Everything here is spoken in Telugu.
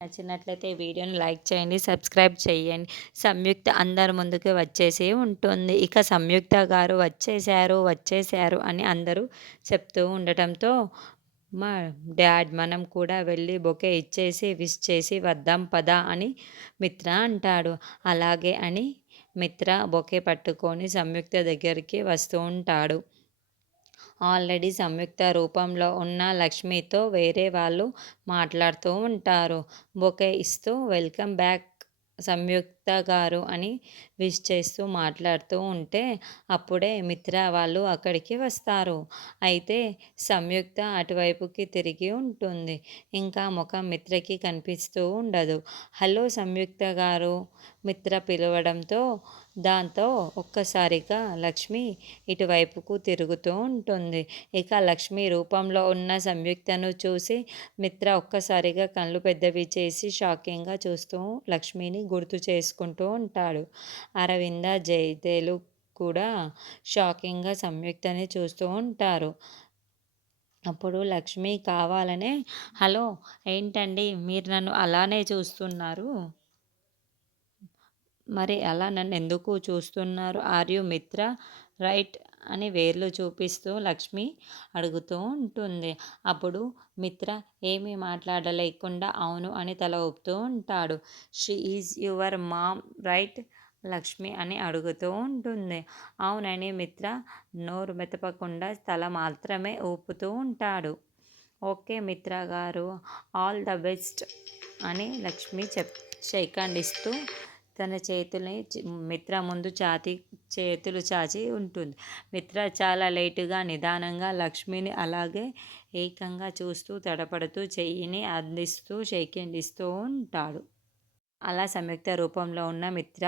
నచ్చినట్లయితే ఈ వీడియోని లైక్ చేయండి, సబ్స్క్రైబ్ చేయండి. సంయుక్త అందరి ముందుకు వచ్చేసి ఉంటుంది. ఇక సంయుక్త గారు వచ్చేసారు అని అందరూ చెప్తూ ఉండటంతో మా డాడ్ మనం కూడా వెళ్ళి బొకే ఇచ్చేసి విష్ చేసి వద్దాం పదా అని మిత్ర అంటాడు. అలాగే అని మిత్ర బొకే పట్టుకొని సంయుక్త దగ్గరికి వస్తూ ఉంటాడు. ఆల్రెడీ సంయుక్త రూపంలో ఉన్న లక్ష్మితో వేరే వాళ్ళు మాట్లాడుతూ ఉంటారు. బొకే ఇస్తూ వెల్కమ్ బ్యాక్ సంయుక్త గారు అని విష్ చేస్తూ మాట్లాడుతూ ఉంటే అప్పుడే మిత్ర వాళ్ళు అక్కడికి వస్తారు. అయితే సంయుక్త అటువైపుకి తిరిగి ఉంటుంది. ఇంకా ముఖం మిత్రకి కనిపిస్తూ ఉండదు. హలో సంయుక్త గారు మిత్ర పిలవడంతో దాంతో ఒక్కసారిగా లక్ష్మి ఇటువైపుకు తిరుగుతూ ఉంటుంది. ఇక లక్ష్మి రూపంలో ఉన్న సంయుక్తను చూసి మిత్ర ఒక్కసారిగా కళ్ళు పెద్దవి చేసి షాకింగ్గా చూస్తూ లక్ష్మిని గుర్తు చేసుకుంటూ ఉంటాడు. అరవింద జైదేలు కూడా షాకింగ్గా సంయుక్తని చూస్తూ ఉంటారు. అప్పుడు లక్ష్మి కావాలనే హలో ఏంటండి మీరు నన్ను అలానే చూస్తున్నారు, మరి అలా నన్ను ఎందుకు చూస్తున్నారు, ఆర్ యు మిత్ర రైట్ అని వేర్లు చూపిస్తూ లక్ష్మి అడుగుతూ ఉంటుంది. అప్పుడు మిత్ర ఏమీ మాట్లాడలేకుండా అవును అని తల ఊపుతూ ఉంటాడు. She is your mom right Lakshmi అని అడుగుతూ ఉంటుంది. అవునని మిత్ర నోరు మెదపకుండా తల మాత్రమే ఊపుతూ ఉంటాడు. ఓకే మిత్ర గారు ఆల్ ద బెస్ట్ అని లక్ష్మి షేక్ హ్యాండ్ ఇస్తూ తన చేతుల్ని మిత్ర ముందు చేతులు చాచి ఉంటుంది. మిత్ర చాలా లేటుగా నిదానంగా లక్ష్మిని అలాగే ఏకంగా చూస్తూ తడపడుతూ చెయ్యిని అందిస్తూ షేక్ హ్యాండ్ ఇస్తూ ఉంటాడు. అలా సంయుక్త రూపంలో ఉన్న మిత్ర